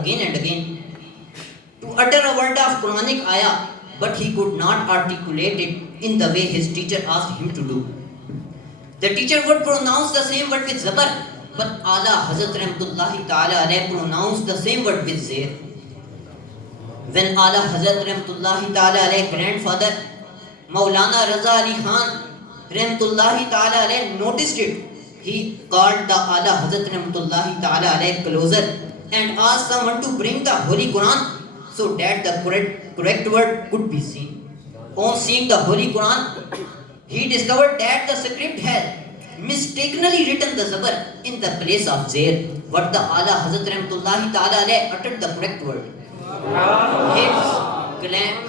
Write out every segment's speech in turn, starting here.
again and again to utter a word of Quranic ayah, but he could not articulate it in the way his teacher asked him to do. The teacher would pronounce the same word with zabar, but Ala Hazrat Rahmatullahi Ta'ala alayhi pronounced the same word with zair. When Ala Hazrat Rahmatullahi Ta'ala alayhi grandfather Maulana Raza Ali Khan Rahmatullahi Ta'ala alayhi noticed it, he called the Ala Hazrat Rahmatullahi Ta'ala alayhi closer and asked someone to bring the Holy Quran so that the correct word could be seen. On seeing the Holy Quran, he discovered that the script had mistakenly written the zabar in the place of zair, but the Ala Hazrat Rahmatullahi Ta'ala alayhi uttered the correct word.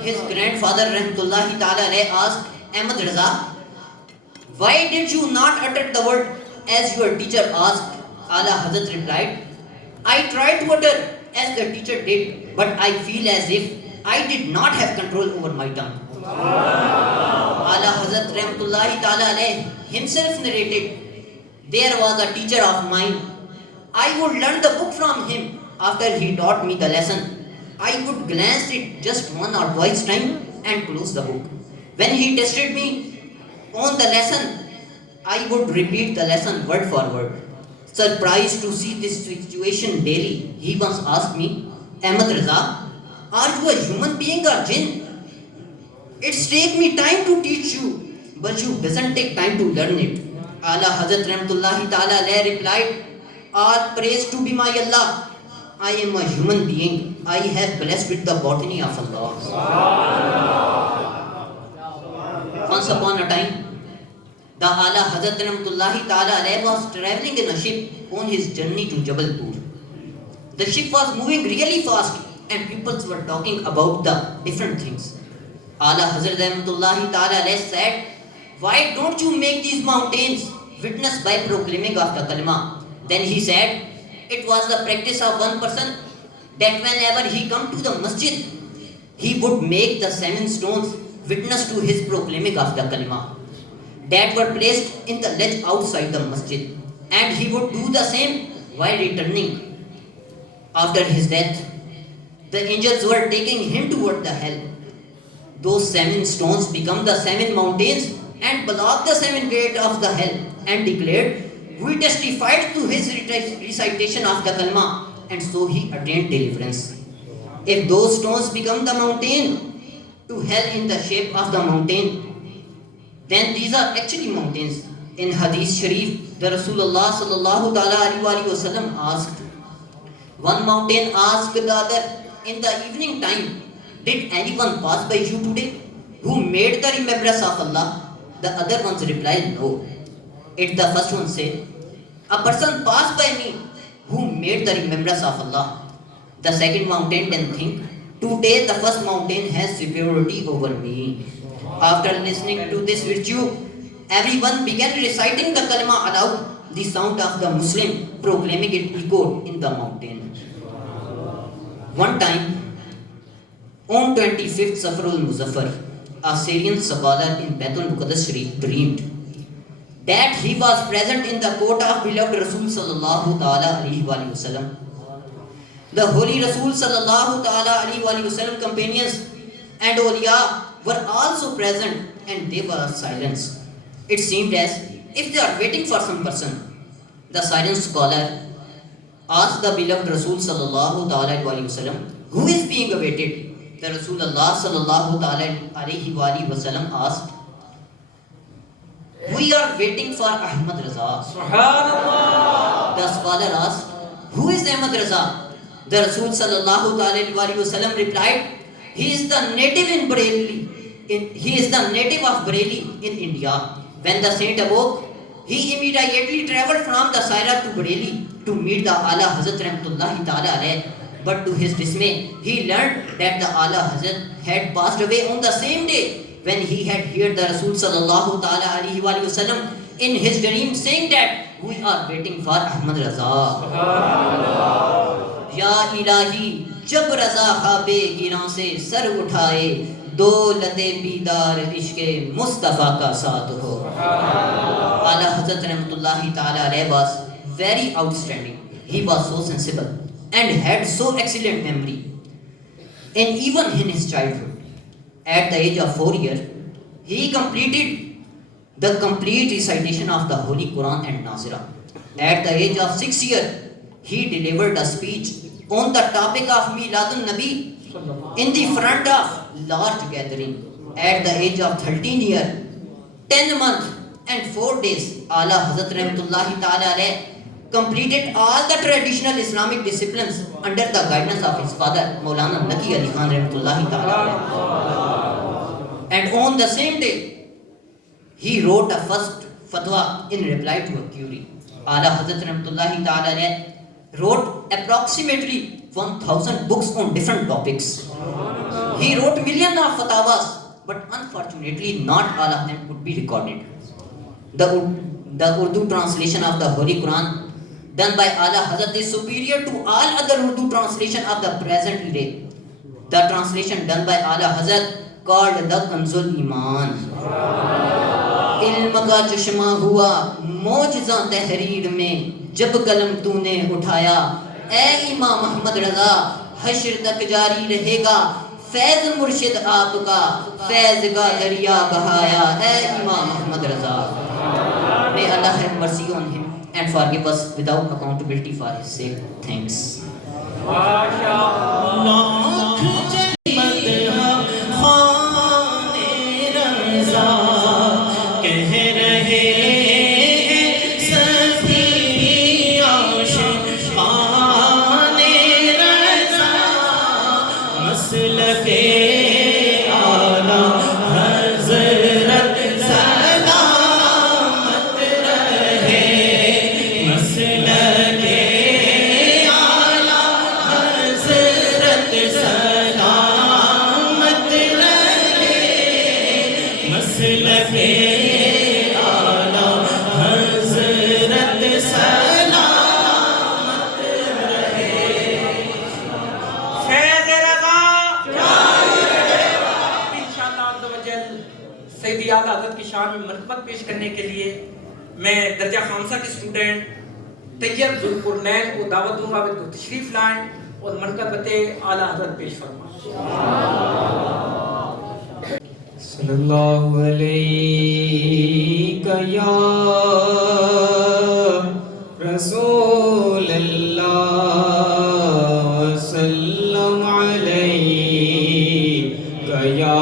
His grandfather Rahmatullahi Ta'ala alayhi asked Ahmad Raza, why did you not utter the word as your teacher asked? Ala Hazrat replied, I tried to utter as the teacher did, but I feel as if I did not have control over my tongue. Ala Hazrat Rahmatullahi Ta'ala alayhi himself narrated, there was a teacher of mine. I would learn the book from him. After he taught me the lesson, I would glance it just one or twice time and close the book. When he tested me on the lesson, I would repeat the lesson word for word. Surprised to see this situation daily, he once asked me, Ahmad Raza, are you a human being or jinn? It's take me time to teach you, but you doesn't take time to learn it. Ala Hazrat Rahmatullahi Ta'ala alayhi replied, all praise to be my Allah. I am a human being. I have blessed with the botany of Allah. Once upon a time, the Ala Hazrat Rahmatullahi Ta'ala alayhi was traveling in a ship on his journey to Jabalpur. The ship was moving really fast and people were talking about the different things. Ala Hazrat Rahmatullahi Ta'ala alayhi said, why don't you make these mountains witness by proclaiming of the kalima? Then he said, it was the practice of one person that whenever he come to the masjid, he would make the 7 stones witness to his proclaiming of the kalima that were placed in the ledge outside the masjid, and he would do the same while returning. After his death, the angels were taking him toward the hell. Those 7 stones become the 7 mountains and blocked the 7 gates of the hell and declared, we testified to his recitation of the kalma, and so he attained deliverance. If those stones become the mountain to hell in the shape of the mountain, then these are actually mountains. In Hadith Sharif, the Rasulullah sallallahu ta'ala alayhi wa sallam asked, one mountain asked the other in the evening time, did anyone pass by you today who made the remembrance of Allah? The other ones replied, no. It the first one said, a person passed by me who made the remembrance of Allah. The second mountain then think, today the first mountain has superiority over me. After listening to this virtue, everyone began reciting the kalima aloud. The sound of the Muslim proclaiming it echoed in the mountain. One time, on 25th Safarul Muzaffar, a Syrian scholar in Baitul Muqaddas Sharif dreamed that he was present in the court of beloved Rasul sallallahu ta'ala alayhi wa sallam. The holy Rasul sallallahu ta'ala alayhi wa sallam companions and awliya were also present, and they were silent. It seemed as if they are waiting for some person. The silent scholar asked the beloved Rasul sallallahu ta'ala alayhi wa sallam, who is being awaited? The Rasulullah sallallahu ta'ala alayhi wa sallam asked, we are waiting for Ahmad Raza. Subhanallah. The scholar asked, who is Ahmad Raza? The Rasul sallallahu ta'ala alayhi wa sallam replied, he is the native in Bareilly. He is the native of Bareilly in India. When the saint awoke, he immediately traveled from the Saira to Bareilly to meet the Ala Hazrat Rahmatullahi Ta'ala alayhi. But to his dismay, he learned that the Ala Hazrat had passed away on the same day when he had heard the Rasul sallallahu ta'ala alayhi wa sallam in his dream saying that we are waiting for Ahmad Raza. Ya ilahi, jab Raza khabe giran se sar uthaye, دولت بیدار عشق مصطفیٰ کا ساتھ ہو. Ala Hazrat Rahmatullahi Ta'ala alayhi was very outstanding. He was so sensible. and had so excellent memory. And even in his childhood, at the age of 4 years, he completed the complete recitation of the Holy Quran and Nazira. At the age of 6 years, he delivered a speech on the topic of Miladun Nabi in the front of large gathering. At the age of 13 years, 10 months and 4 days, Ala Hazrat Rahmatullahi Ta'ala alayh completed all the traditional Islamic disciplines under the guidance of his father, Maulana Naqi Ali Khan Rahmatullahi Ta'ala. And on the same day, he wrote a first fatwa in reply to a query. Ala Hazrat Rahmatullahi Ta'ala wrote approximately 1000 books on different topics. He wrote millions of fatwas, but unfortunately not all of them could be recorded. The Urdu translation of the Holy Quran done by Ala Hazrat is superior to all other Urdu translation of the present day. The translation done by Ala Hazrat called the Kanzul Iman. علم کا چشمہ ہوا موجزہ تحریر میں جب قلم تو نے اٹھایا. اے امام محمد رضا حشر تک جاری رہے گا فیض مرشد آپ کا فیض کا دریا بہایا. اے امام محمد رضا. May Allah have mercy on him and forgive us without accountability for his sake. Thanks. سیدی اعلیٰ حضرت کی شان میں منقبت پیش کرنے کے لیے میں درجہ خامسہ کے اسٹوڈنٹ طیب ذوالقرنین کو دعوت دوں گا کہ تشریف لائیں اور منقبت اعلیٰ حضرت پیش فرمائیں. صلی اللہ علیہ یا رسول اللہ وسلم علیہ یا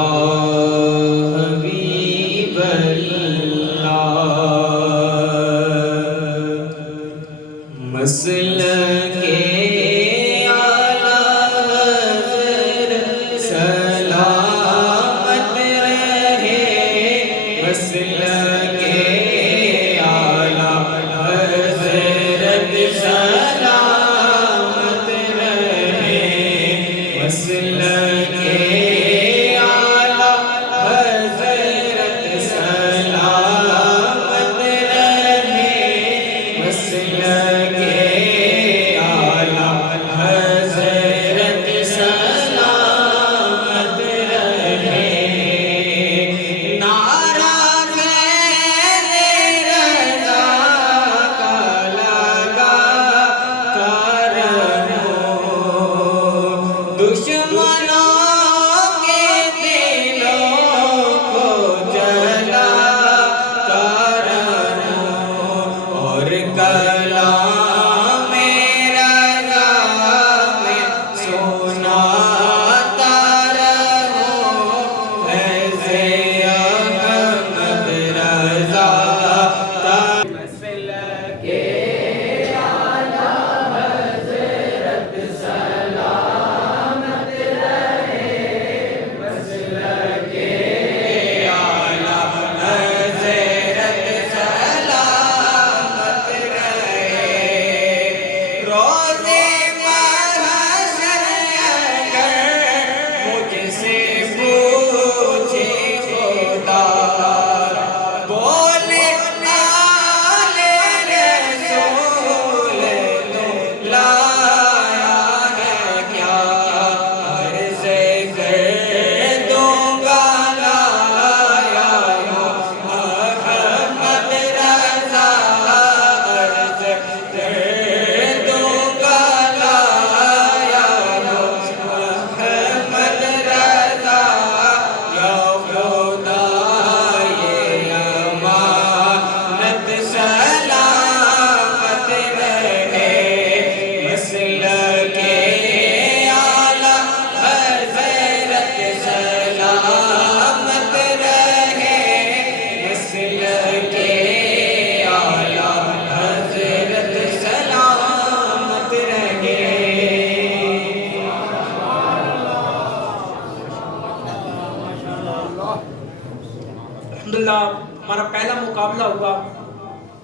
الحمدللہ ہمارا پہلا مقابلہ ہوا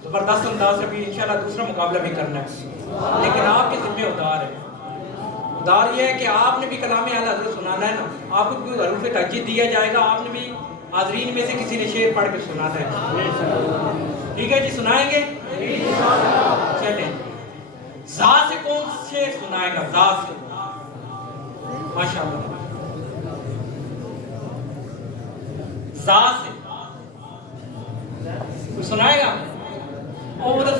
زبردست انداز سے، بھی انشاءاللہ دوسرا مقابلہ بھی کرنا ہے، لیکن آپ کے ذمہ ادار ہے. ادار یہ ہے کہ آپ نے بھی کلام اعلی حضرت سنانا ہے نا، آپ کو کوئی حروف تجدید دیا جائے گا، آپ نے بھی حاضرین میں سے کسی نے شعر پڑھ کے سنانا ہے. ٹھیک ہے جی، سنائیں گے؟ چلیں. زا سے کون شعر سنائے گا؟ زا سے ماشاءاللہ. زا سے کوئی سنائے گا؟ اور ادھر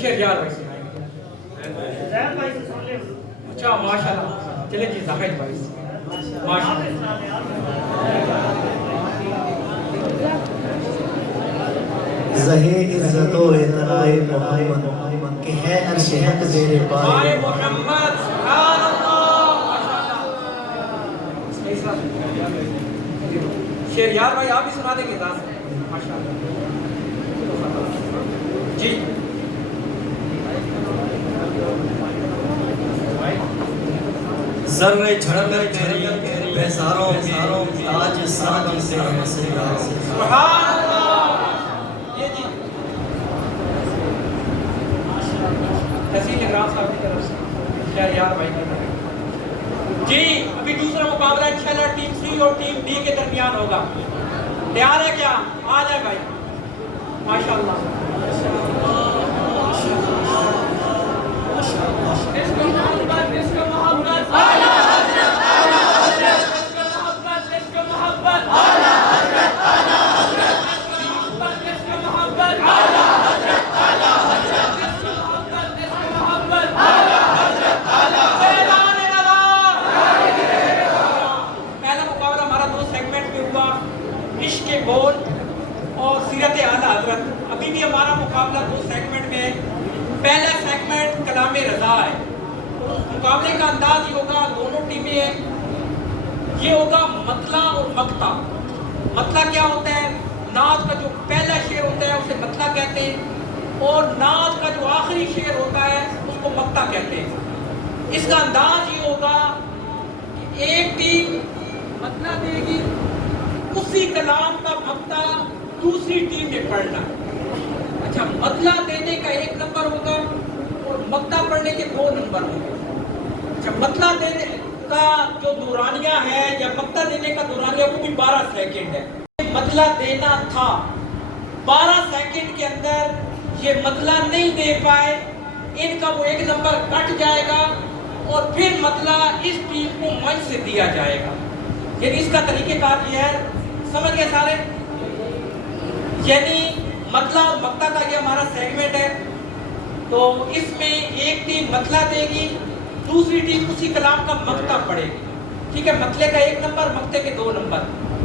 شہریار بھائی سنائیں گے. اچھا ماشاءاللہ. چلے جی زاہد بھائی ماشاءاللہ. زہے عزت و اعتراء محمد کہ ہے عرش حق زیر پائے محمد. سبحان اللہ ماشاءاللہ. شہریار بھائی آپ بھی سنا دیں گے زا سے ماشاءاللہ جی. ذرے جھڑ کر تیری بیزاروں میں تاج ساجی سے سبحان اللہ. یہ جی تحصیل نگران صاحب کی طرف سے شہریار بھائی کی طرف جی. ابھی دوسرا مقابلہ انشاءاللہ ٹیم سی اور ٹیم ڈی کے درمیان ہوگا. تیار ہے کیا؟ آ جائے بھائی ماشاءاللہ. عشق بول اور سیرت اعلیٰ حضرت. ابھی بھی ہمارا مقابلہ دو سیگمنٹ میں ہے. پہلا سیگمنٹ کلام رضا ہے. مقابلے کا انداز یہ ہوگا، دونوں ٹیمیں ہیں، یہ ہوگا مطلع اور مقطع. مطلع کیا ہوتا ہے؟ نعت کا جو پہلا شعر ہوتا ہے اسے مطلع کہتے ہیں، اور نعت کا جو آخری شعر ہوتا ہے اس کو مقطع کہتے ہیں. اس کا انداز یہ ہوگا کہ ایک ٹیم مطلع دے گی، اسی کلام کا مقطع دوسری ٹیم نے پڑھنا. اچھا، مطلع دینے کا 1 نمبر ہوگا اور مقطع پڑھنے کے 2 نمبر ہوں گے. اچھا، مطلع دینے کا جو دورانیہ ہے یا مقطع دینے کا دورانیہ وہ بھی 12 سیکنڈ ہے. مطلع دینا تھا 12 سیکنڈ کے اندر، یہ مطلع نہیں دے پائے، ان کا وہ 1 نمبر کٹ جائے گا اور پھر مطلع اس ٹیم کو منچ سے دیا جائے گا. یعنی اس کا طریقہ کار یہ ہے، سمجھ گئے سارے؟ یعنی مطلع اور مقطع کا یہ ہمارا سیگمنٹ ہے. تو اس میں ایک ٹیم مطلع دے گی، دوسری ٹیم اسی کلام کا مقطع پڑھے گی. ٹھیک ہے، مطلع کا 1 نمبر، مقطع کے 2 نمبر،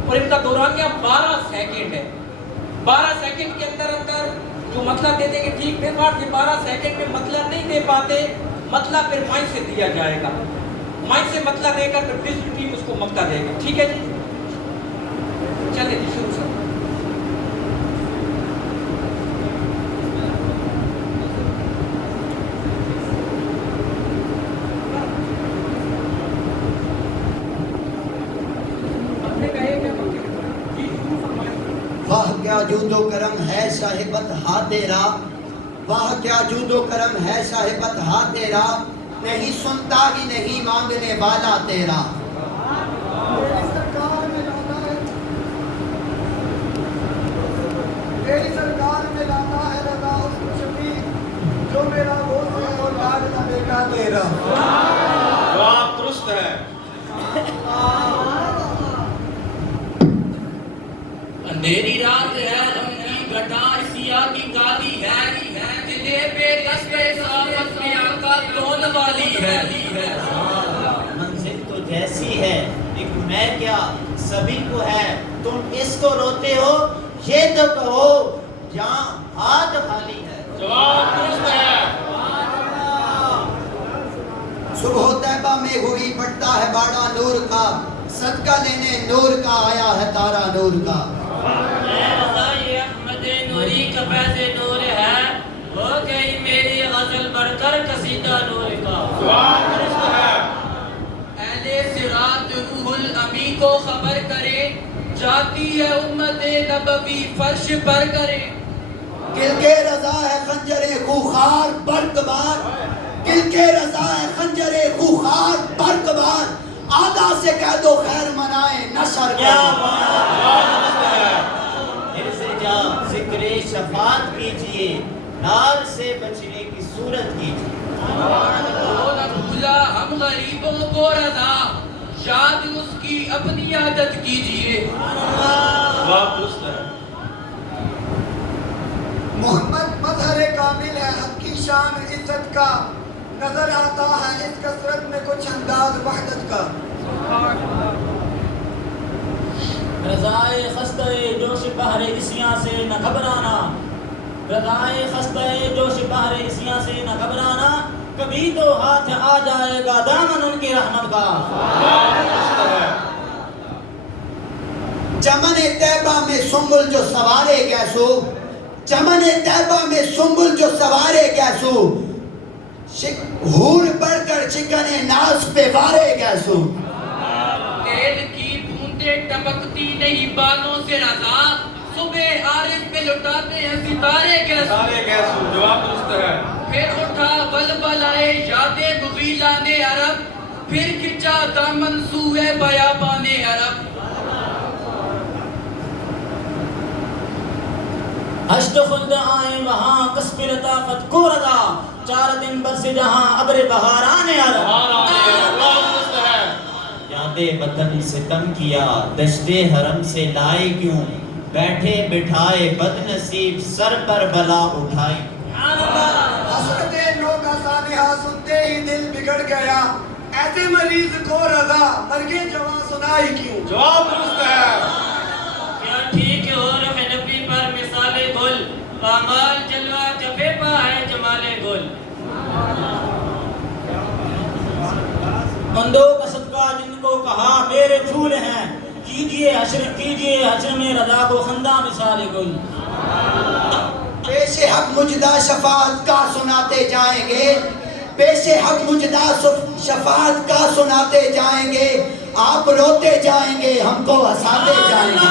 اور ان کا دورانیہ 12 سیکنڈ ہے. 12 سیکنڈ کے اندر اندر جو مطلع دے دیں گے ٹھیک. پھر بات یہ 12 سیکنڈ میں مطلع نہیں دے پاتے، مطلع پھر مائک سے دیا جائے گا. مائک سے مطلع دے کر پھر دوسری ٹیم اس کو مقطع دے گی. ٹھیک ہے جی، چلے جی شروع سے. واہ کیا جود و کرم ہے صاحبت ہاں تیرا، واہ کیا جود و کرم ہے صاحبت ہاں تیرا، نہیں سنتا ہی نہیں مانگنے والا تیرا. میری سرکار میں لاتا ہے رضا اس کو شفیع، جو میرا دوست ہے اور لاڈلا بیٹا تیرا. جواب درست ہے. اندھیری رات ہے، غم کی گھٹا سیاہ کی کالی ہے، دلے پہ دستے سامت میں آقا کون والی ہے. منزل تو جیسی ہے ایک میں کیا سبھی کو ہے، تم اس کو روتے ہو یہ تو کہو یہاں ہاتھ خالی ہے. جواب درست ہے. صبح طیبہ میں ہوئی پڑتا ہے باڑا نور کا، صدقہ لینے نور کا آیا ہے تارا نور کا. اے رضا یہ احمد نوری کا فیض نور ہے، ہو گئی میری غزل بڑھ کر قصیدہ نور کا. جواب درست ہے. اہل صراط روح الامی کو خبر کرے، جاتی ہے امت نبوی فرش پر کرے. کل کے رضا ہے خنجر خوخار برقبار، کل کے رضا ہے خنجر خوخار برقبار، آدھا سے کہہ دو خیر منائے نشر کیا کر. بات ہے. ارتجا ذکر شفاعت کیجئے، نار سے بچنے کی صورت کیجئے. وہ نہ بھولا ہم غریبوں کو رضا، یاد اس کی اپنی عادت کیجئے. جواب درست ہے. محمد مظہر کامل ہے حق کی شان عزت کا، نظر آتا ہے اس کثرت میں کچھ انداز وحدت کا. رضائے خستہ جوش بحر اسیاں سے نہ گھبرانا، رضائے خستہ جوش بحر اسیاں سے نہ گھبرانا، کبھی تو ہاتھ آ جائے گا دامن ان کی رحمت کا. چمن طیبہ میں سنبل جو سوارے کیسو، چمن طیبہ میں سنبل جو سوارے کیسو، حور بڑھ کر چکن ناز پہ وارے کیسو. تیل کی بوندیں ٹپکتی نہیں بالوں سے رضا، صبح عارف پہ لٹاتے ہیں ستارے کیسے. سارے کیسو. جواب درست ہے. پھر اٹھا بلبلائے یاد مغیلان عرب، پھر کھچا دامن سوئے بیابان عرب. ہشت خلد آئیں وہاں کسب لطافت کو رضا، 4 دن برس جہاں ابر بہاران عرب. جواب درست ہے. یاد وطن ستم کیا دشت حرم سے لائے کیوں، بیٹھے بٹھائے بد نصیب سر پر بلا اٹھائی. حسرت لوگ سانحہ سنتے ہی دل بگڑ گیا، ایسے مریض کو رضا مرگے جواں سنائی کیوں. جواب درست ہے. کیا ٹھیک ہو رہے نبی پر مثال گل، پامال جلوہ جفے پا ہے جمال گل. اندھوں کا صدقہ جن کو کہا میرے پھول ہیں، کیجئے حشر میں رضا کو خندہ مثال گل. پیش حق مجدہ شفاعت کا سناتے جائیں گے، پیش حق مجدہ شفاعت کا سناتے جائیں گے، آپ روتے جائیں گے ہم کو ہنساتے جائیں گے.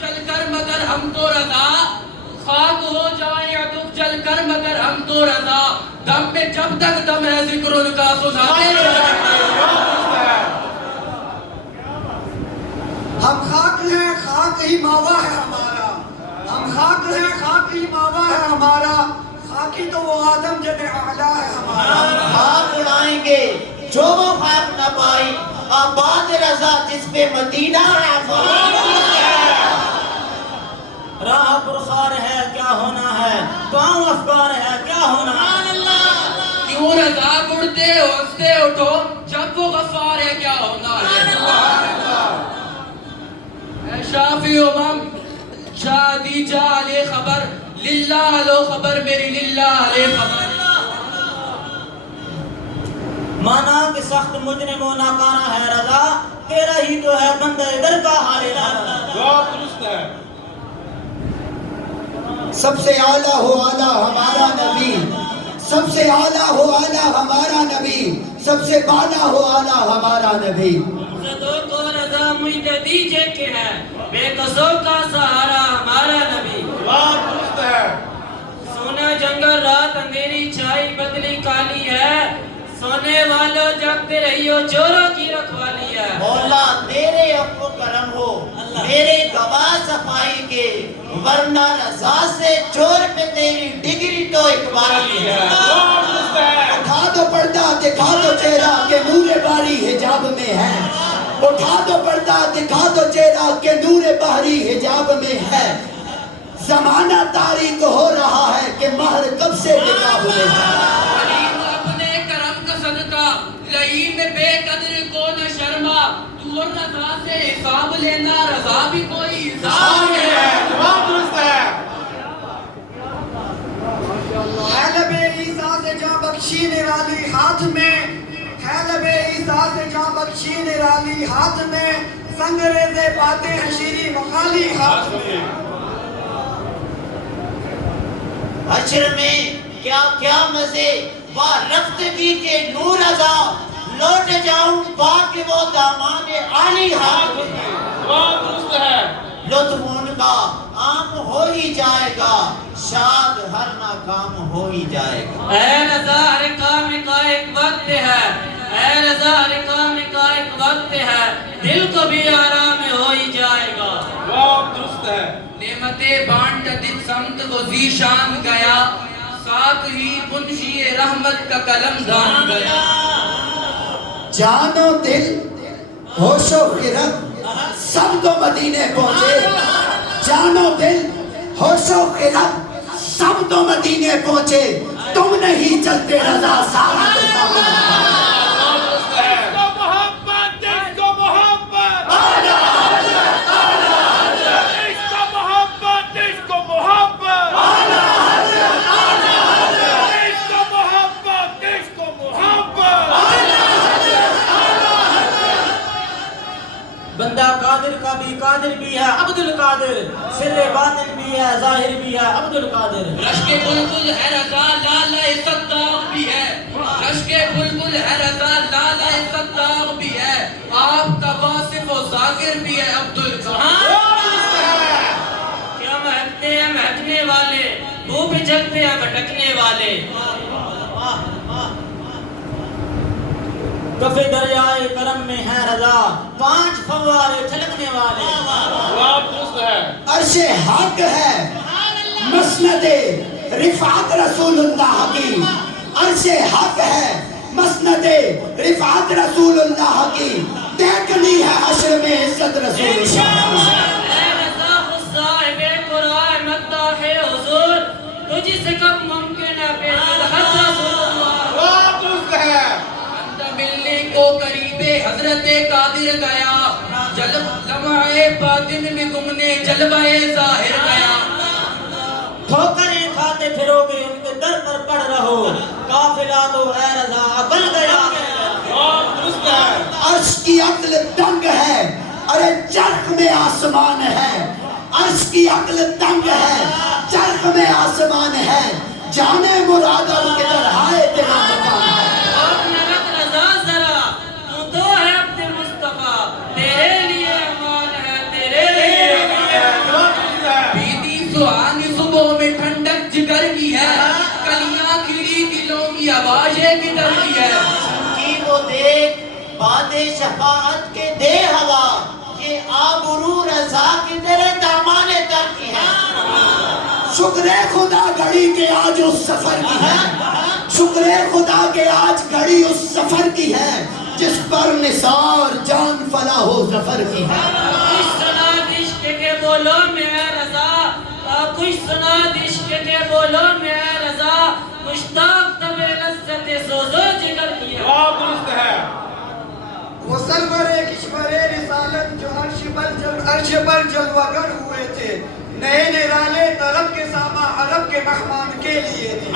چل کر مگر ہم کو رضا، خاک ہو جائے ادب جل کر مگر ہم کو رضا، دم میں جب تک دم ہے ذکر ان کا سناتے جائیں گے. ہم خاک ہیں خاک ہی ماوا ہے ہمارا، ہم خاک ہیں خاک ہی ماوا ہے ہمارا، خاکی تو وہ آدم جب اعلیٰ ہے ہمارا. خاک اڑائیں گے جو وہ خاک نہ پائی، آباد رضا جس پہ مدینہ ہے. راہ پرخار ہے کیا ہونا ہے، پاؤں افکار ہے کیا ہونا ہے. کیوں رضا گڑتے ہو ہنستے اٹھو، جب وہ غفار ہے کیا ہونا ہے. اے شافی امم شادی جالے خبر، للہ لو خبر میری للہ علیہ خبر. مانا کہ سخت مجرم و ناکارہ ہے رضا، تیرا ہی تو ہے بندہ در کا حال رضا. جواب درست ہے. سب سے اعلیٰ ہو اعلیٰ ہمارا نبی، سب سے اعلیٰ ہو اعلیٰ ہمارا نبی، سب سے بالا ہو اعلیٰ ہمارا نبی. زدوں کو رضا مجھ دیجے کہ ہے، بے قصوں کا سہارا ہمارا نبی. جواب درست ہے. سونا جنگل رات اندھیری چھائی بدلی کالی ہے، سونے والوں جگتے رہیو چوروں کی رکھوالی ہے. مولا تیرے عفو کرم ہو میرے گواہ صفائی کے، ورنہ رضا سے چور پہ تیری ڈگری تو اقبالی ہے. جواب درست ہے. اٹھا دو پردہ دکھا دو چہرہ کہ نور باری حجاب میں ہے، اٹھا دو پردہ دکھا دو چہرہ کہ نور باری حجاب میں ہے. زمانہ تاریک ہو رہا ہے کہ مہر کب سے نقاب میں ہے. کریم اپنے کرم کا صدقہ لئی میں بے قدر کو نہ شرما، تو اور رضا سے حساب لینا رضا بھی کوئی حساب ہے. جواب درست ہے. ہے لب عیسیٰ سے جاں بخشی نرالی ہاتھ میں، ہے لب عیسیٰ سے جاں بخشی نرالی ہاتھ میں، سنگ ریزے پاتے ہیں شیری مخالی ہاتھ میں. حشر میں کیا کیا مزے، واہ رفتگی کے نور رضا، لوٹ جاؤں باقی وہ دامان عالی ہاتھ میں جواب درست ہے لطف ان کا عام ہو ہی جائے گا شاد ہر ناکام ہو ہی جائے گا اے رضا ہر کام کا ایک وقت ہے اے رضا ہر کام کا ایک وقت ہے دل کو بھی آرام ہو ہی جائے گا جواب درست ہے نعمتیں بانٹ دل سمت وہ ذیشان گیا ساتھ ہی منشی رحمت کا قلم دان گیا جان و دل ہوش و خرد سب تو مدینے پہنچے جان و دل ہوش و خرد سب تو مدینے پہنچے تم نہیں چلتے رضا سارا تو سامنے جواب درست ہے اس کو محبت اس کو محبت اس کو محبت اس کو محبت اس کو محبت اس کو محبت بندہ قادر کا بھی قادر بھی ہے عبد القادر سر باطن بھی ہے ظاہر بھی ہے عبد القادر رشک بلبل ہے رضا لالہ ستاق بھی ہے رشک بلبل ہے رضا لالہ ستاق بھی ہے آپ کا واصف و ذاکر بھی ہے عبد القادر کیا مہکتے ہیں مہکنے والے وہ بھی جلتے ہیں بھٹکنے والے کف دریائے کرم میں ہے رضا 5 فوارے چھلکنے والے جواب درست ہے عرش حق ہے مسند رفعت رسول اللہ کی عرش حق ہے مسند رفعت رسول اللہ کی دیکھنی ہے حشر میں عزت رسول اللہ کی اے رضا خود صاحب قرآن مداح حضور تجھ سے کب ممکن ہے بے حد رسول اللہ جواب درست ہے بندہ ملنے کو قریب حضرت قادر گیا جلب لمعے باطن میں گمنے جلوہ ظاہر گیا ٹھوکریں کھاتے پھرو گے ان کے در پر پڑ رہو قافلہ تو اے رضا بن گیا جواب درست ہے عرش کی عقل تنگ ہے ارے چرخ میں آسمان ہے عرش کی عقل تنگ ہے چرخ میں آسمان ہے جانے مراد اب کدھر ہائے تیرا مکان ہے آپ نلک رضا ذرا تو ہے عبد مصطفیٰ تیرے لیے امان ہے تیرے لیے امان ہے جواب درست ہے بیتی سہاگ صبح میں ٹھنڈک جگر کی ہے کلیاں کھلی دلوں کی آوازیں کدھر کی ہے کی وہ دیکھ باد شفاعت کے دے ہوا یہ آبرو رضا کی تیرے دامان تر کی ہے شکر خدا گھڑی کے آج اس سفر کی ہے شکر خدا کے آج گھڑی اس سفر کی ہے جس پر نثار جان فلاح و ظفر کی ہے کچھ سنا عشق کے بولوں میں اے رضا کچھ سنا عشق کے بولوں میں اے رضا مشتاق تب لذت سوزو جگر کی ہے جواب درست ہے وہ سرور کشور رسالت جو عرش پر جلوہ گر ہوئے تھے نئے نرالے طرب کے سامہ عرب کے مہمان کے لیے تھے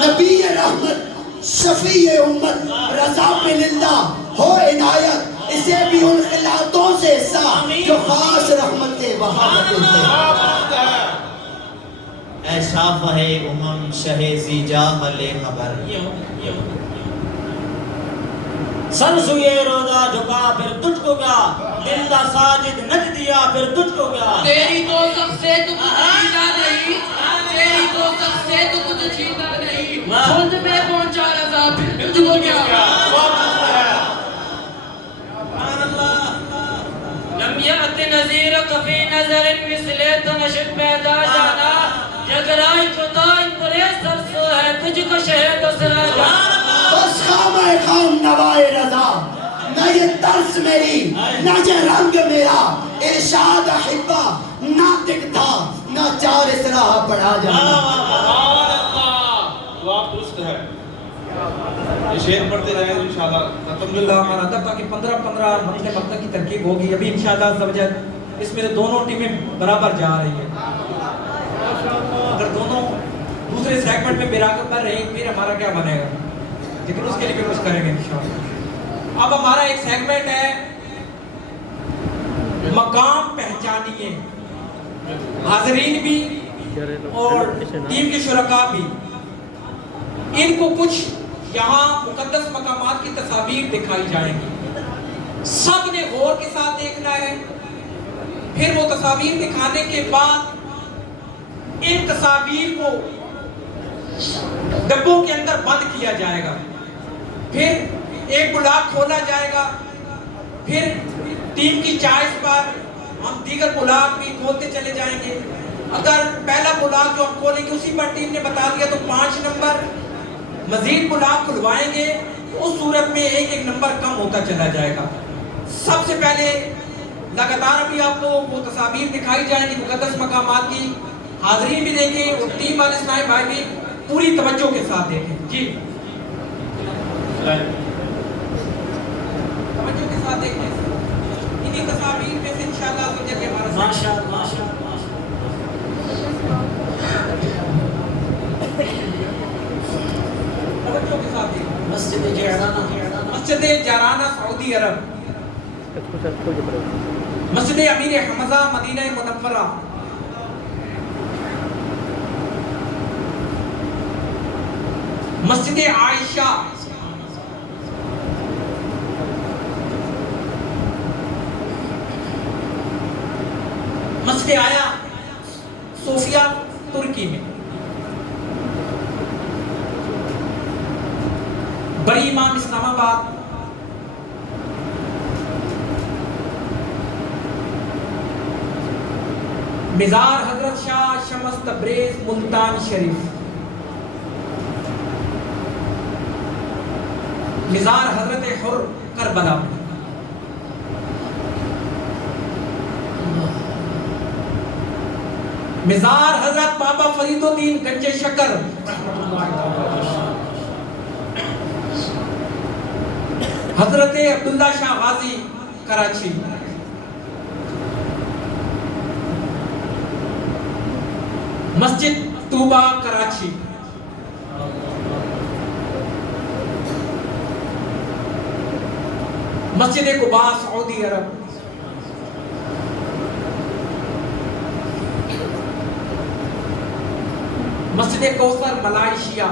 نبی رحمت شفیع امت رضا بن اللہ ہو عنایت اسے بھی ان خلاتوں سے حصہ جو خاص رحمت کے وہاں ہوتے جواب درست ہے اے شافہ امم شہ زیجاہ لے خبر سر سوئے روزہ جھکا پھر تجھ کو کیا دل کا ساجد نچ دیا پھر تجھ کو کیا تیری دوزخ سے تو کچھ چھینا نہیں تیری دوزخ سے تو کچھ چھینا نہیں خود میں پہنچا رضا پھر تجھ کو کیا جواب درست ہے لم یأت نظیرک فی نظر مثل تنشد پیدا جانا جگرائی خدای پرے سرسو ہے تجھ کو شہد اسرا جانا بس خام خام نوائے رضا نہ یہ طرز میری نہ یہ رنگ میرا ارشاد احبہ ناطق تھا نہ چار اسراہ پڑھا جانا سبحان اللہ جواب درست ہے یہ شعر پڑھتے رہے انشاءاللہ ختم الحمدللہ ہمارا تھا کہ 15-15 مطلب وقت کی ترکیب ہوگی ابھی انشاءاللہ زوجہ اس میں دونوں ٹیمیں برابر جا رہی ہیں اگر دونوں دوسرے سیگمنٹ میں براکت کر رہی ہیں پھر ہمارا کیا بنے گا لیکن اس کے لیے بھی کچھ کریں گے انشاءاللہ اب ہمارا ایک سیگمنٹ ہے مقام پہچانیے حاضرین بھی اور ٹیم کے شرکاء بھی ان کو کچھ یہاں مقدس مقامات کی تصاویر تصاویر دکھائی جائیں گی. سب نے غور کے ساتھ دیکھنا ہے. پھر وہ تصاویر دکھانے کے بعد ان تصاویر کو ڈبوں کے اندر بند کیا جائے گا. پھر ایک بلاک کھولا جائے گا. پھر ٹیم کی چوائس پر ہم دیگر بلاک بھی کھولتے چلے جائیں گے. اگر پہلا بلاک جو ہم کھولیں گے اسی پر ٹیم نے بتا دیا تو 5 نمبر. مزید بلاک کھلوائیں گے تو اس صورت میں ایک ایک نمبر کم ہوتا چلا جائے گا. سب سے پہلے لگاتار ابھی آپ کو وہ تصاویر دکھائی جائیں گی مقدس مقامات کی. حاضرین بھی دیکھیں اور ٹیم والے اسلامی بھائی بھی پوری توجہ کے ساتھ دیکھیں. جی توجہ کے ساتھ دیکھیں. انہی تصاویر میں سے انشاءاللہ سمجھے کہ ہمارا ماشاءاللہ توجہ کے ساتھ دیکھیں. مسجد جعرانہ سعودی عرب. مسجد امیر حمزہ مدینہ منورہ. مسجد عائشہ. مسجد آیا صوفیہ ترکی میں. بڑی امام اسلام آباد. مزار حضرت شاہ شمس تبریز ملتان شریف. مزار حضرت حر کربلا. مزار حضرت بابا فرید الدین گنج شکر. حضرت عبداللہ شاہ غازی کراچی. مسجد طوبہ کراچی. مسجد قباء سعودی عرب. مسجد کوثر ملائیشیا.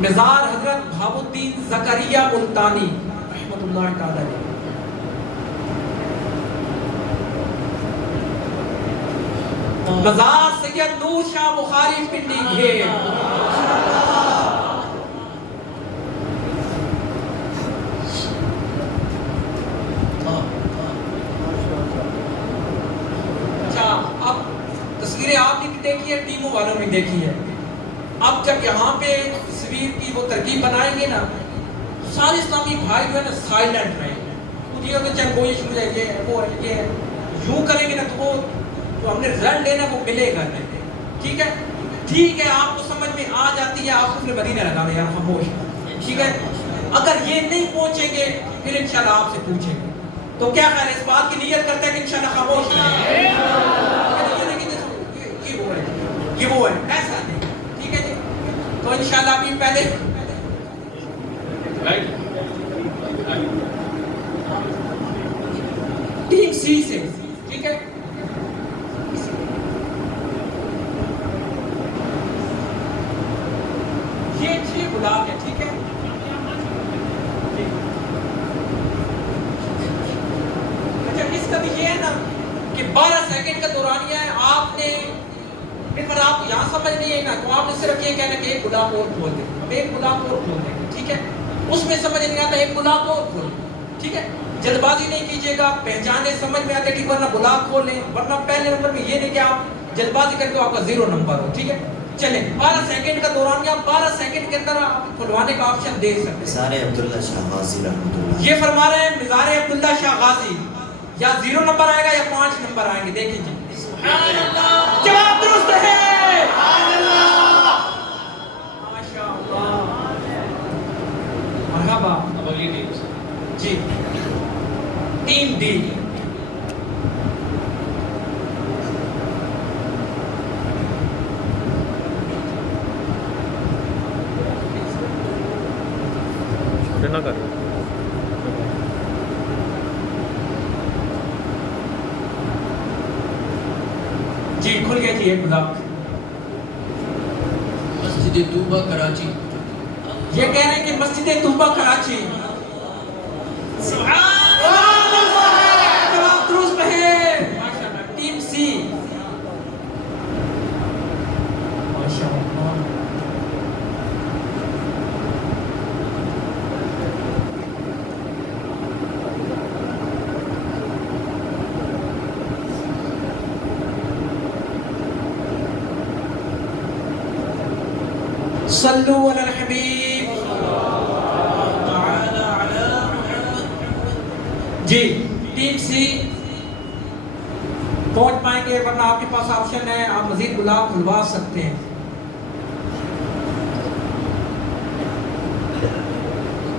مزار حضرت بہاؤ الدین زکریا ملتانی رحمۃ اللہ تعالی علیہ. مزار سید نور شاہ بخاری پنڈی گھیر. اچھا اب تصویریں آپ نے دیکھی ہے ٹیموں والوں نے دیکھی ہے. اب جب یہاں پہ تصویر کی وہ ترکیب بنائیں گے نا سارے اسلامی بھائی جو ہے نا سائلنٹ رہیں گے. مجھے اگر چند گوئش ہو جائے یہ ہے وہ ہے یہ ہے یوں کریں گے نا تو وہ جو ہم نے رزلٹ لینا وہ ملے گا نہیں. ٹھیک ہے ٹھیک ہے آپ کو سمجھ میں آ جاتی ہے آپ اپنے مدینہ لگا یار خاموش. ٹھیک ہے اگر یہ نہیں پہنچیں گے پھر انشاءاللہ آپ سے پوچھیں گے. تو کیا خیال ہے اس بات کی نیت کرتے ہیں کہ انشاءاللہ خاموش رہیں. یہ وہ ہے ایسا نہیں. ٹھیک ہے جی تو انشاءاللہ ابھی پہلے ٹیم سی سے. ٹھیک ہے یہ 6 بلاک ہے. ٹھیک ہے اچھا اس کا بھی یہ ہے نا کہ 12 سیکنڈ کا دورانیہ ہے. آپ نے پر آپ یہاں سمجھ نہیں ہے نا تو آپ نے صرف یہ کہنا کہ ایک بلاک اور کھول دیں. اب ایک بلاک اور کھول دیں. ٹھیک ہے اس میں سمجھ نہیں آتا ایک بلاک اور کھول دیں. ٹھیک ہے جلد بازی نہیں کیجیے گا. پہچانے سمجھ میں آتے ٹھیک ورنہ بلاک کھول لیں. ورنہ پہلے نمبر میں یہ نہیں کہ آپ جلد بازی کریں تو آپ کا 0 نمبر ہو. ٹھیک ہے چلیں 12 سیکنڈ کا دورانیہ 12 سیکنڈ کے اندر آپ کھلوانے کا آپشن دے سکتے ہیں. مزار عبداللہ شاہ غازی رحمۃ اللہ. یہ فرما رہے ہیں مزار عبداللہ شاہ غازی یا 0 نمبر آئے گا یا 5 نمبر آئیں گے. دیکھیں جی جواب درست ہے. مرحبا. اب اگلی ٹیم سے جی ٹیم ڈی. نہ کر جی کھل گئے جی ایک بلاک. مسجد طوبہ کراچی. یہ کہہ رہے ہیں کہ مسجد طوبہ کراچی. جواب درست ہے. ماشاءاللہ. Team C. ماشاءاللہ. صلو علی الحبیب. جی ٹیم سی پہنچ پائیں گے ورنہ آپ کے پاس آپشن ہے آپ مزید گلاب کھلوا سکتے ہیں.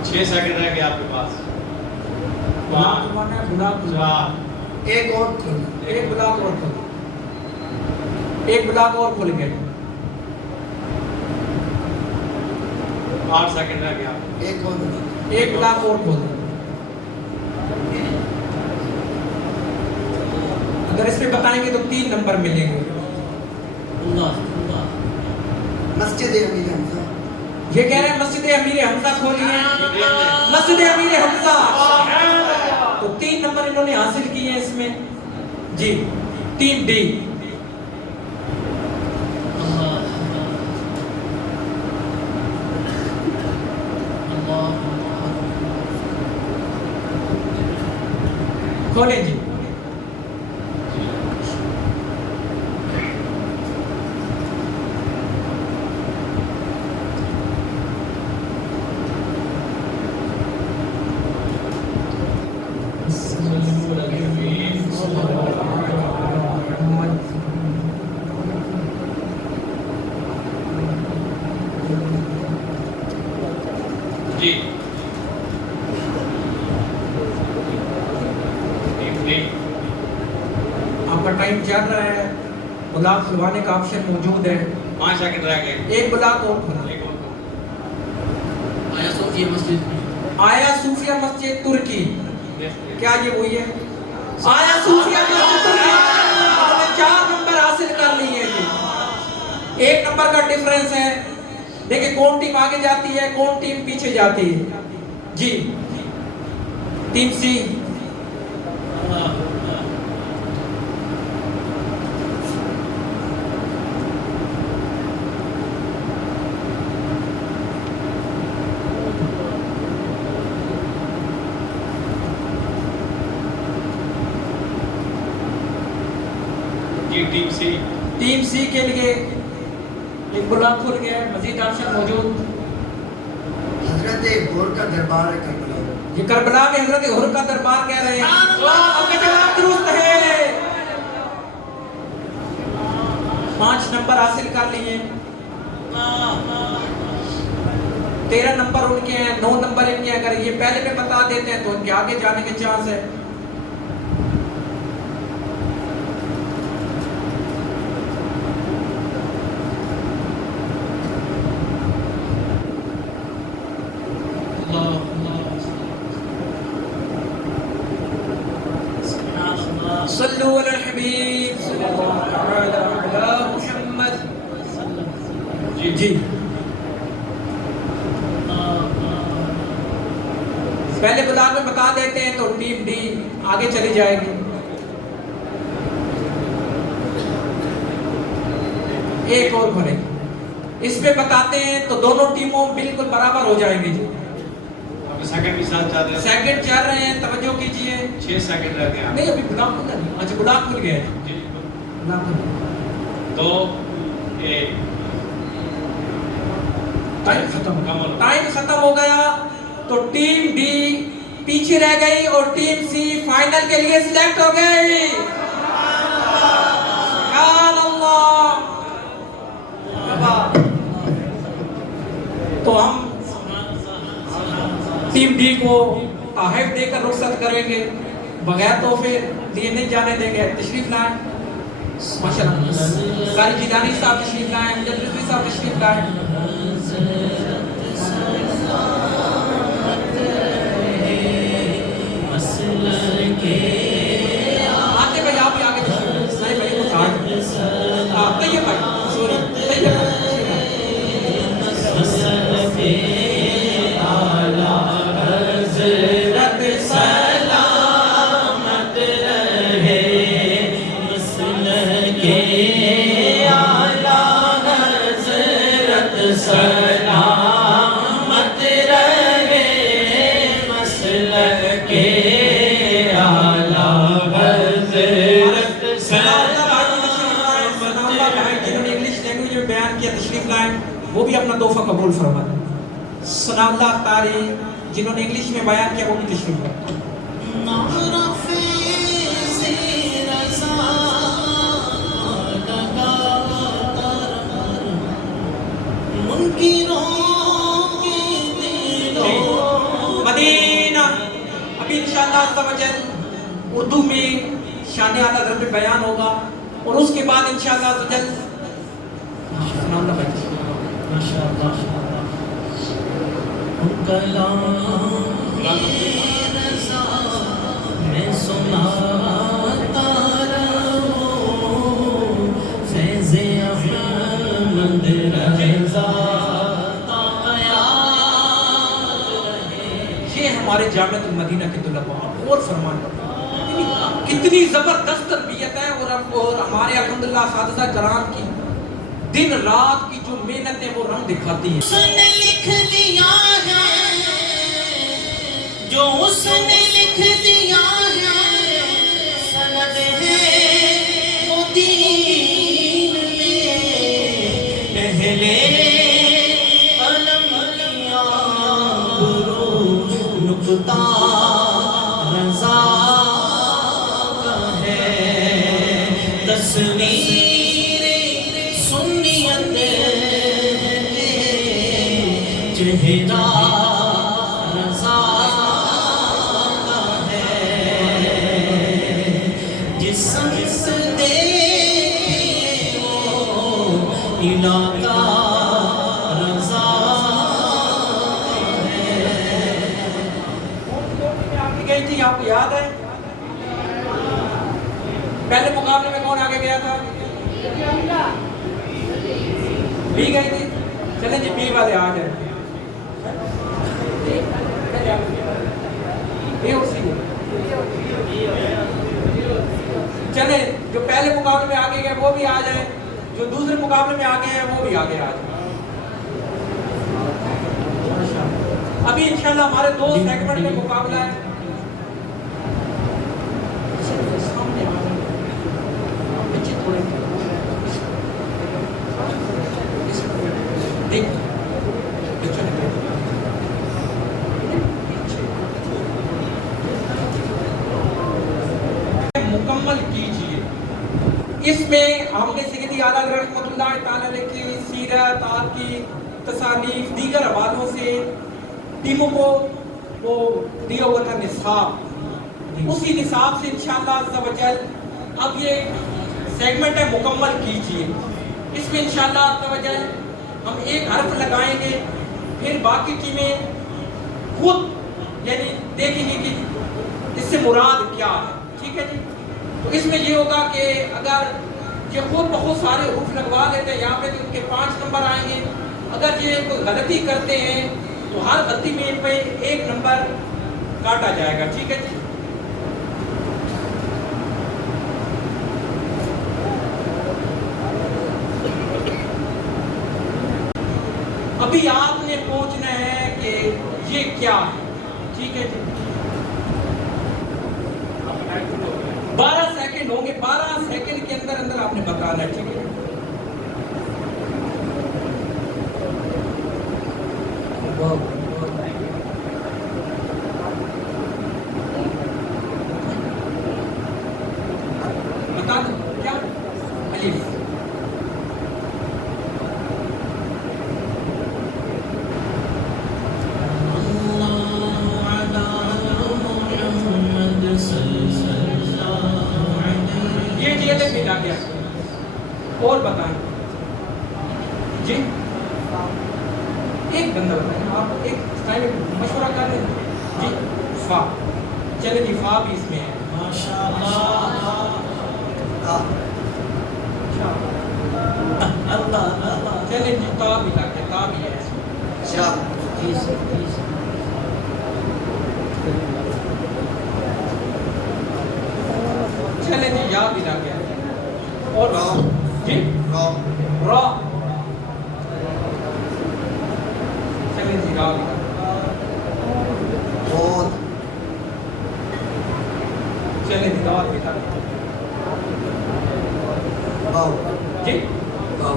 6 سیکنڈ رہ گئے آپ کے پاس. گلاب کھلوانا ہے. گلاب کھلوا. ایک اور کھل. ایک گلاب اور کھل. ایک گلاب اور کھل گئے. 8 سیکنڈ رہ گیا. ایک اور. ایک گلاب اور کھول. اگر اس میں بتائیں گے تو 3 نمبر ملیں گے. مسجد امیر حمزہ. یہ کہہ رہے ہیں مسجد امیر حمزہ کھولیے. مسجد امیر حمزہ. تو 3 نمبر انہوں نے حاصل کیے ہیں اس میں. جی ٹیم ڈی. کھولیں جی. جی آپ کا ٹائم چل رہا ہے. گلاب کھلوانے کا آپشن موجود ہے. 5 سیکنڈ رہ گئے. ایک گلاب اور کھلا. آیا صوفیہ مسجد. آیا صوفیہ مسجد ترکی. کیا یہ وہی ہے؟ آیا صوفیہ مسجد ترکی. آپ نے 4 نمبر حاصل کر لیے جی. 1 نمبر کا ڈیفرنس ہے. دیکھیں کون ٹیم آگے جاتی ہے کون ٹیم پیچھے جاتی ہے. جی team C. Team C. Team C کے لیے ایک گلاب کھل گیا ہے. مزید آپشن موجود. حضرت غور کا دربار ہے کربلا. یہ کربلا میں حضرت غور کا دربار کہہ رہے ہیں. آپ کا جواب درست ہے. 5 نمبر حاصل کر لیے. 13 نمبر ان کے ہیں. 9 نمبر ان کے. اگر یہ پہلے میں بتا دیتے ہیں تو ان کے آگے جانے کے چانس ہے. صلو علی الحبیب صلی اللہ علیہ محمد. جی پہلے بلاک میں بتا دیتے ہیں تو ٹیم ڈی آگے چلی جائے گی. ایک اور کھولیں. اس پہ بتاتے ہیں تو دونوں ٹیموں بالکل برابر ہو جائیں گی. جی سیکنڈ بھی ساتھ چل رہے ہیں. سیکنڈ چل رہے ہیں. توجہ کیجئے. 6 سیکنڈ رہ گئے. نہیں ابھی گلاب کھلا نہیں. اچھا گلاب کھل گیا ہے. جی گلاب کھل گیا. 2 1 ٹائم ختم ہو گیا. تو ٹیم ڈی پیچھے رہ گئی اور ٹیم سی فائنل کے لیے سلیکٹ ہو گئی. سبحان اللہ. تو ہم ٹیم ڈی کو تحائف دے کر رخصت کریں گے. بغیر تحفے دیے نہیں جانے دیں گے. تشریف لائیں. ماشاءاللہ قاری جیلانی صاحب تشریف لائیں. مجدد صاحب تشریف لائیں. آتے بھائی آپ بھی آگے تشریف. نہیں بھائی کچھ آگے. طیب بھائی سوری طیب بھائی. سلامت رہے مسلک کے اعلیٰ حضرت جنہوں نے انگلش لینگویج میں بیان کیا تشریف لائیں، وہ بھی اپنا تحفہ قبول فرمائیں. ثناء اللہ قاری جنہوں نے انگلش میں بیان کیا وہ بھی تشریف لائیں. مدینہ ابھی انشاءاللہ عز و جل اردو میں شان اعلیٰ حضرت پہ بیان ہوگا اور اس کے بعد انشاءاللہ عز و جل میں سناتا رہوں فیض احمد رضا تا قیامت رہے. یہ ہمارے جامعۃ المدینہ کے طلباء اور فرمان کتنی زبردست تربیت ہے اور ہمارے الحمدللہ اساتذہ کرام کی دن رات کی جو محنت ہے وہ رنگ دکھاتی ہے. اس نے لکھ دیا ہے جو اس نے لکھ دیا ہے سند ہے وہ دین میں اہل قلم کیا بروز نقطہ رضا کا ہے تصویر سنیت چہرہ رضا کا ہے جس شخص دیکھے وہ علاقہ رضا ہے. گئی تھی آپ کو یاد ہے پہلے مقابلے میں کون آگے گیا تھا؟ بی گئی تھی. چلیں جی بی والے آ جائیں. چلیں جو پہلے مقابلے میں آگے گئے وہ بھی آ جائیں، جو دوسرے مقابلے میں آگے ہیں وہ بھی آگے آ جائیں. ابھی انشاءاللہ ہمارے 2 سیگمنٹ میں مقابلہ ہے. مکمل کیجئے. اس میں ہم نے سیدی اعلیٰ رحمۃ اللہ تعالی علیہ کی سیرت، آپ کی تصانیف، دیگر حوالوں سے ٹیموں کو وہ دیا ہوا تھا نصاب. اسی نصاب سے انشاءاللہ عز و جل اب یہ سیگمنٹ ہے مکمل کیجئے. اس میں انشاءاللہ عز و جل ہم ایک حرف لگائیں گے، پھر باقی ٹیمیں خود یعنی دیکھیں گے کہ اس سے مراد کیا ہے. ٹھیک ہے جی. تو اس میں یہ ہوگا کہ اگر یہ خود بہت سارے حروف لگوا لیتے ہیں یہاں پہ تو ان کے 5 نمبر آئیں گے. اگر یہ کوئی غلطی کرتے ہیں تو ہر غلطی میں ان پہ 1 نمبر کاٹا جائے گا. ٹھیک ہے جی. ابھی آپ نے پوچھنا ہے کہ یہ کیا ہے. ٹھیک ہے جی. 12 سیکنڈ ہوں گے. 12 سیکنڈ کے اندر اندر آپ نے بتانا ہے. ٹھیک ہے. بتا دیں کیا؟ الف. یہ جی الف ملا گیا. اور بتائیں جی. ایک بندہ بتائیں. آپ ایک ٹائم مشورہ کر لیں جی. فا. چلے جی فا بھی اس میں ہے. چلے جی تا بھی لگ گیا. تا بھی ہے اس میں. چلے جی یا بھی لگ گیا. اور جی را. جاؤ بہت چلیں جی دعوت بیٹا واو جی واو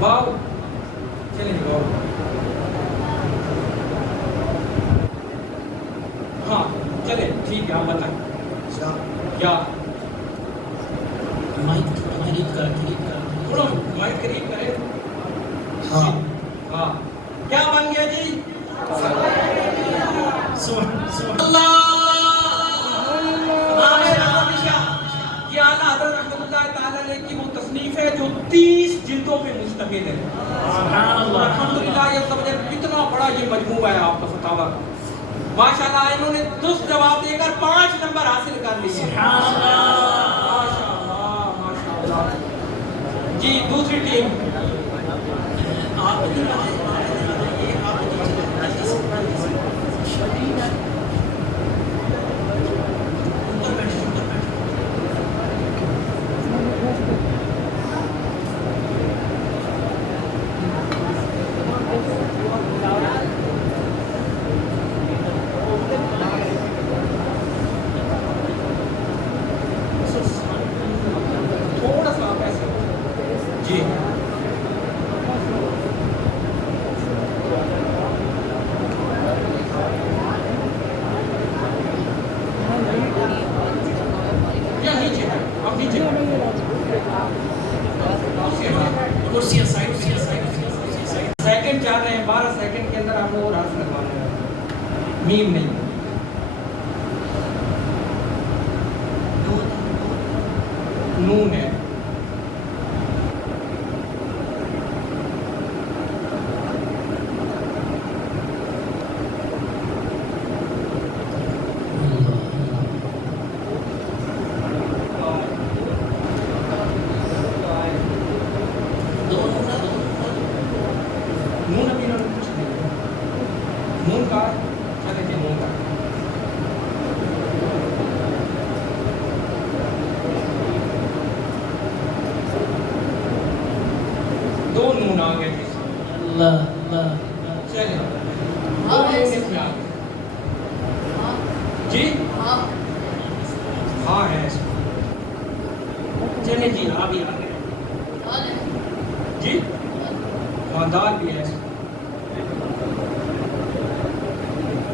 واو چلیں جی واو ہاں چلیں ٹھیک ہے آپ بتائیں اچھا کیا مائک قریب کر تھوڑا مائک قریب کرے ہاں ہاں کیا بن گیا جی اللہ یہ اعلیٰ حضرت رحمۃ اللہ تعالیٰ علیہ کی وہ تصنیف ہے جو 30 جلدوں پہ مشتمل ہے سبحان اللہ الحمدللہ یہ سب اتنا بڑا یہ مجموعہ ہے آپ کا فتاوی کا ماشاءاللہ انہوں نے درست جواب دے کر 5 نمبر حاصل کر لیے سبحان اللہ ماشاءاللہ جی دوسری ٹیم تھوڑا سا آپ ایسے جی یا نیچے اب نیچے کرسیاں سائڈ سیکنڈ چل رہے ہیں 12 سیکنڈ کے اندر آپ کو اور حرف لگوانا ہے میم نہیں نون ہے نون ابھی انہوں نے کچھ نہیں نون کا چلے کہ نون کا دو نون آ گئے جس اللہ چلے دو نون اس میں آ گئے جی ہاں ہے اس میں چلے جی ہاں بھی آ گئے جی ہاں دال بھی ہے اس میں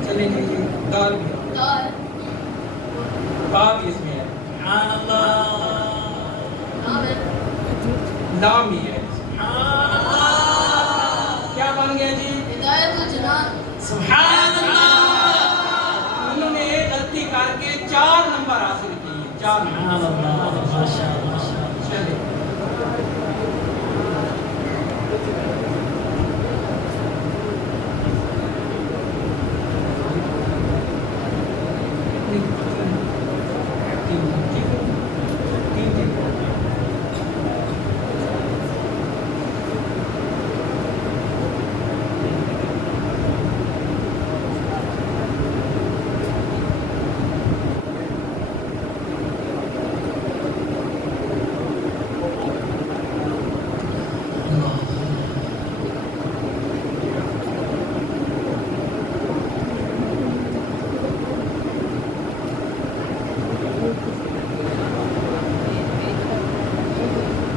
چلے جی دال بھی با بھی اس میں ہے سبحان اللہ لام بھی ہے کیا بن گیا جی سبحان اللہ انہوں نے ایک غلطی کر کے 4 نمبر حاصل کیے 4 سبحان اللہ ماشاء اللہ چلے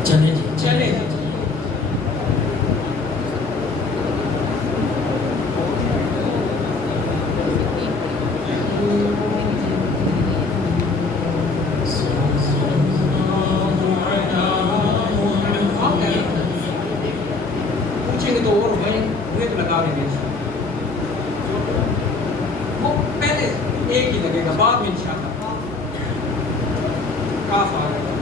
چلے جی چلے پوچھیں گے تو اور ہوئے تو لگا دیں گے وہ پہلے ایک ہی لگے گا بعد میں انشاءاللہ کاف آ گیا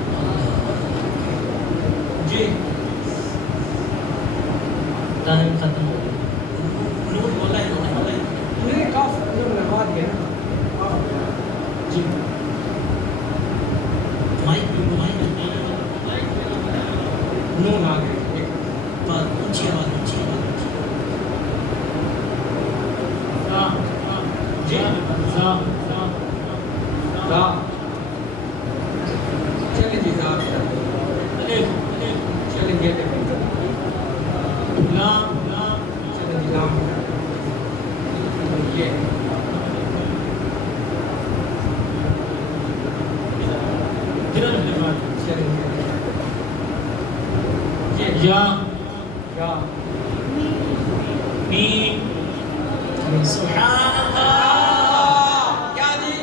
جی ٹائم ختم ہو گیا نور بولا ہے نہیں کاف انہوں نے لگا دیا نا جی مائک بھی نون آ گئے ایک بات اونچی آواز جی دا چلیں جی دا چلیں گے چلیں جی لام ہے یا یا میم سبحان اللہ کیا جی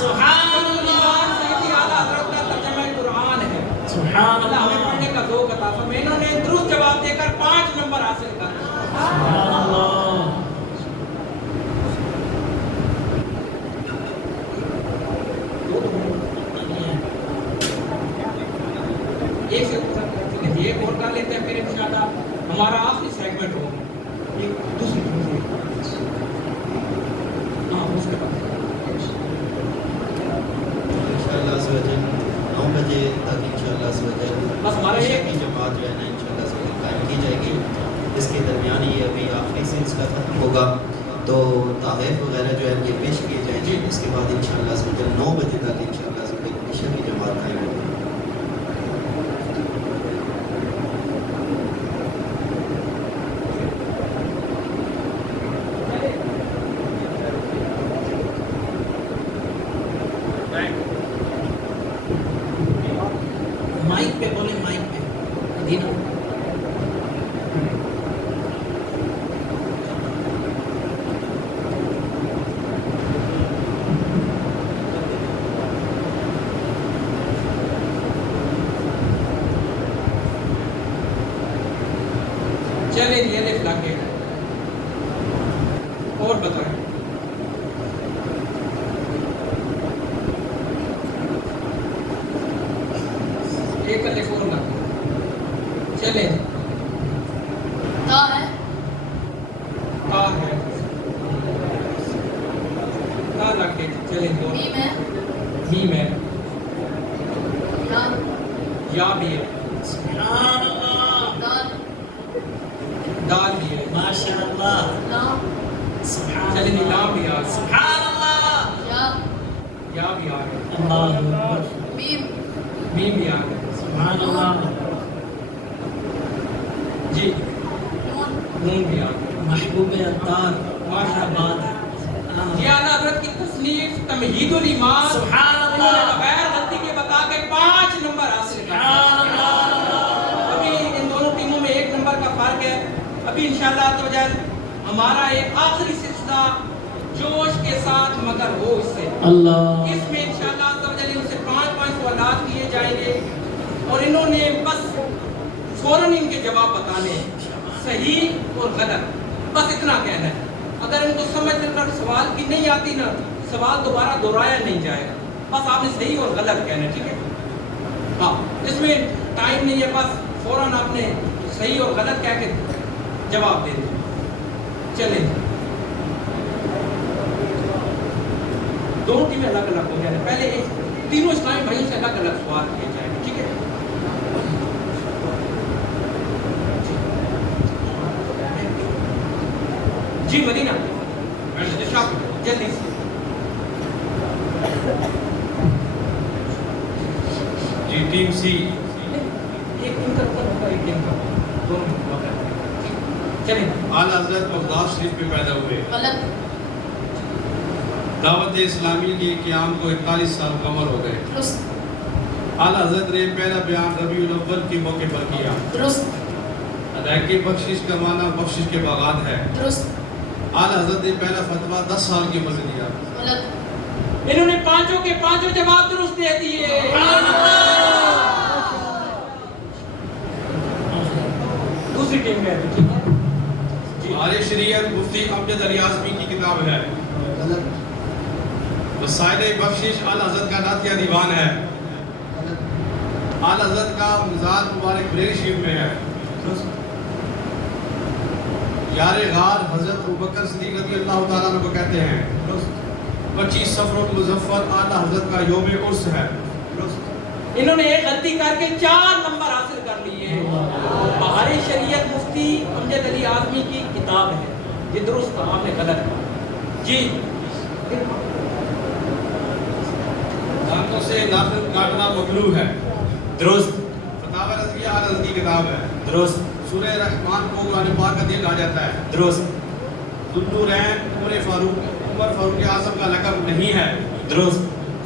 سبحان اللہ سیدی اعلیٰ حضرت کا ترجمہ قرآن ہے سبحان اللہ ہمیں اللہ پڑھنے کا ذوق عطا فرمائے. انہوں نے درست جواب دے کر 5 نمبر حاصل کر سبحان اللہ ایک سے ایک اور کر لیتے ہیں پھر انشاءاللہ ہمارا آخری سیگمنٹ ہوگا. ایک دوسری ہاں اس کے بعد انشاءاللہ عز و جل 9 بجے تک انشاءاللہ عز و جل بس ہمارا عشاء یہ کی جماعت جو ہے نا انشاءاللہ عز و جل قائم کی جائے گی. اس کے درمیان یہ ابھی آخری سلسلہ ختم ہوگا تو تحائف وغیرہ جو ہے یہ پیش کیے جائیں گے. اس کے بعد انشاءاللہ عز و جل 9 بجے تک انشاءاللہ عز و جل عشاء کی جماعت قائم ہوگی. مائک پہ بولیں مائک پہ مدینہ چلیں یہ لکھ لا کے اور بتائیں. ایک الف اور لا چلیں تا ہے تا ہے تا لا کے چلیں دو میم ہے میم ہے یا یا بھی ہے سبحان اللہ دال دال بھی ہے ماشاء اللہ لام سبحان چلیں اللہ لام بھی آ سبحان اللہ یا بھی آ گیا اللہ اکبر میم میم بھی آ گیا. سبحان اللہ جی نون نون بھی آ گیا. محبوب عطار ماشاء اللہ یہ اعلیٰ حضرت کی تصنیف تمہید الایمان سبحان اللہ. انہوں نے بغیر غلطی کے بتا کے 5 نمبر حاصل کر ابھی ان دونوں ٹیموں میں 1 نمبر کا فرق ہے. ابھی انشاءاللہ تعالی ہمارا ایک آخری سلسلہ جوش کے ساتھ مگر ہو اس سے اللہ اس میں انشاءاللہ تعالی ان سے 5 سوالات کیے جائیں گے اور انہوں نے بس فوراً ان کے جواب بتانے ہیں صحیح اور غلط بس اتنا کہنا ہے. اگر ان کو سمجھ کر سوال کی نہیں آتی نا سوال دوبارہ دہرایا نہیں جائے گا. بس آپ نے صحیح اور غلط کہنا ہے. ٹھیک ہے ہاں اس میں ٹائم نہیں ہے بس فوراً آپ نے صحیح اور غلط کہہ کے جواب دے دیں. چلیں دونوں ٹیمیں الگ الگ ہو جائیں. پہلے ایک تینوں اسلامی بھائیوں سے الگ الگ سوال کیے جائیں. ٹھیک ہے جی مدینہ جلدی سے جی ٹیم سی ایک ٹیم کا اوپر ہوگا ایک ٹیم کا دونوں ہوگا. چلیے اعلیٰ حضرت بغداد شریف میں پیدا ہوئے. غلط دعوت اسلامی کے قیام کو 41 سال مکمل ہو گئے. درست اعلیٰ حضرت نے پہلا بیان ربیع الاول کے موقع پر کیا. درست ادائیگی بخشش کا معنی بخشش کے باغات ہے. درست اعلیٰ حضرت نے پہلا فتویٰ 10 سال کی عمر میں دیا. غلط انہوں نے پانچوں کے پانچوں جواب درست دے دیے. دوسری ٹیم میں ٹھیک ہے جی تاریخ شریعت مفتی امجد علی اعظمی کی کتاب ہے. وسائل بخشش اعلیٰ حضرت کا نعتیہ دیوان ہے. اعلیٰ حضرت کا مزار مبارک بریلی شریف میں ہے. یار غار حضرت ابوبکر صدیق رضی اللہ تعالیٰ عنہ کو کہتے ہیں. 25 صفر المظفر اعلیٰ حضرت کا یوم عرس ہے. انہوں نے ایک غلطی کر کے 4 نمبر حاصل کر لیے. بہار شریعت مفتی امجد علی اعظمی کی کتاب ہے. یہ درست تھا آپ نے غلط کہا. جی دانتوں سے ناخن کاٹنا ممنوع ہے. درست فتاوی رضویہ اعلیٰ حضرت کی کتاب ہے. درست سورہ رحمان کو قرآن پاک کا دل کہا جاتا ہے. درست درست درست سورہ رحمان کو قرآن پاک کا دل کہا جاتا ہے. درست ذوالنورین عمر فاروق اعظم کا لقب نہیں ہے. درست.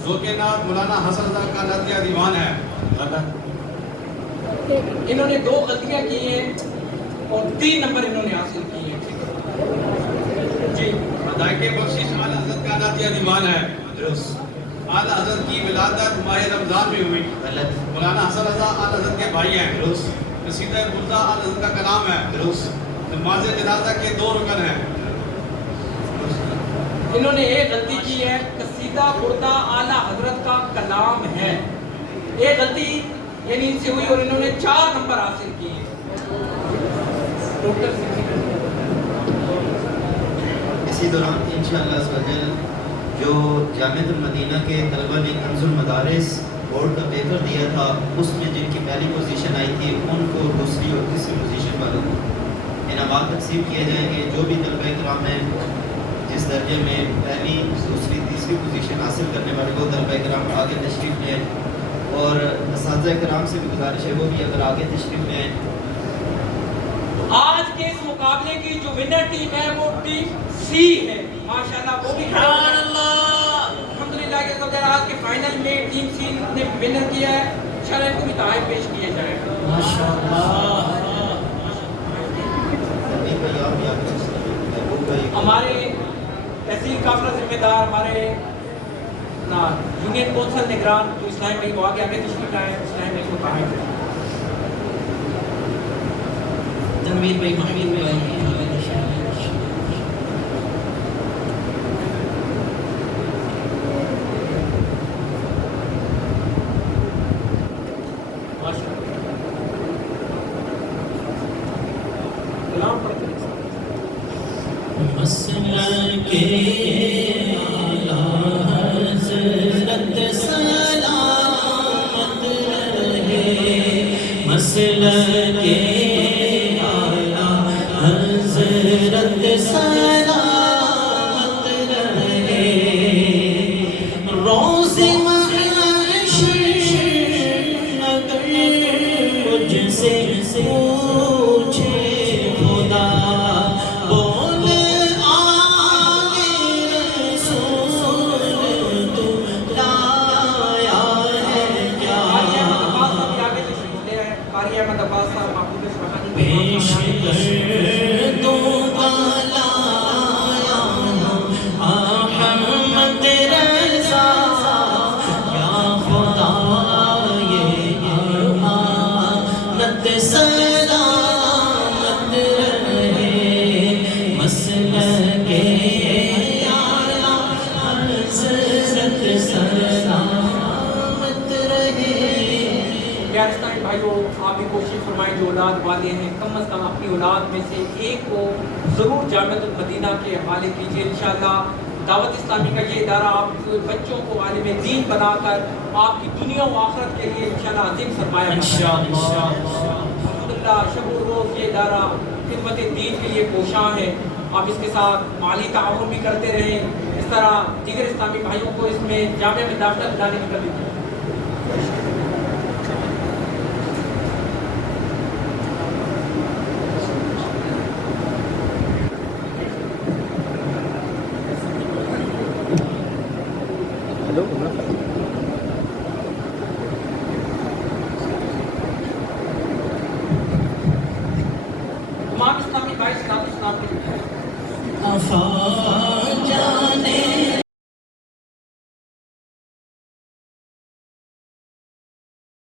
ذوقینات مولانا حسن رضا کا نعتیہ دیوان ہے. انہوں نے 2 غلطیاں کی ہیں اور 3 نمبر انہوں نے حاصل کیے ہیں. جی. ادائیکِ بخشش اعلیٰ حضرت کا نعتیہ دیوان ہے. درست. اعلیٰ حضرت کی ولادت ماہ رمضان میں ہوئی. غلط. مولانا حسن رضا اعلیٰ حضرت کے بھائی ہیں. درست. قصیدہ بردا اعلیٰ حضرت کا کلام ہے. درست. نماز جنازہ کے 2 رکن ہیں. انہوں نے ایک غلطی کی ہے، قصیدہ بردہ اعلیٰ حضرت کا کلام ہے. ایک غلطی یعنی ان سے ہوئی اور انہوں نے 4 نمبر حاصل کیے. اسی دوران انشاءاللہ عزوجل جو جامعۃ المدینہ کے طلبہ نے کنز المدارس بورڈ کا پیپر دیا تھا، اس میں جن کی پہلی پوزیشن آئی تھی ان کو دوسری اور تیسری پوزیشن والوں کو انعامات تقسیم کیے جائیں گے. جو بھی طلبہ کرام ہیں جس درجے میں پہلی دوسری تیسری پوزیشن حاصل کرنے والے وہ طلبہ کرام آگے تشریف لیں، اور اساتذہ کرام سے بھی گزارش ہے وہ بھی اگر آگے تشریف لیں. آج کے اس مقابلے کی جو ونر ٹیم ہے وہ ٹیم سی ہے. ماشاءاللہ وہ بھی سبحان اللہ. الحمدللہ کے سب آج کے فائنل میں ٹیم سی نے ونر کیا ہے. انشاءاللہ ان کو بھی تحائف پیش کیے جائیں. ماشاءاللہ. ہمارے تحصیل کافرہ ذمہ دار ہمارے یونین کونسل نگران جو اسلام بھائی وہ آگے تشریف لائے. اسلام بھائی کو تحائف تنویر بھائی محمد بھائی آپ بھی کوشش فرمائیں جو اولاد والے ہیں کم از کم اپنی اولاد میں سے ایک کو ضرور جامعۃ المدینہ کے حوالے کیجیے. انشاءاللہ دعوت اسلامی کا یہ ادارہ آپ بچوں کو عالم دین بنا کر آپ کی دنیا و آخرت کے لیے انشاءاللہ عظیم سرمایہ الحمدللہ شب و روز یہ ادارہ خدمت دین کے لیے کوشاں ہے. آپ اس کے ساتھ مالی تعاون بھی کرتے رہیں. اس طرح دیگر اسلامی بھائیوں کو اس میں جامعہ میں داخلہ دلانے کی کبھی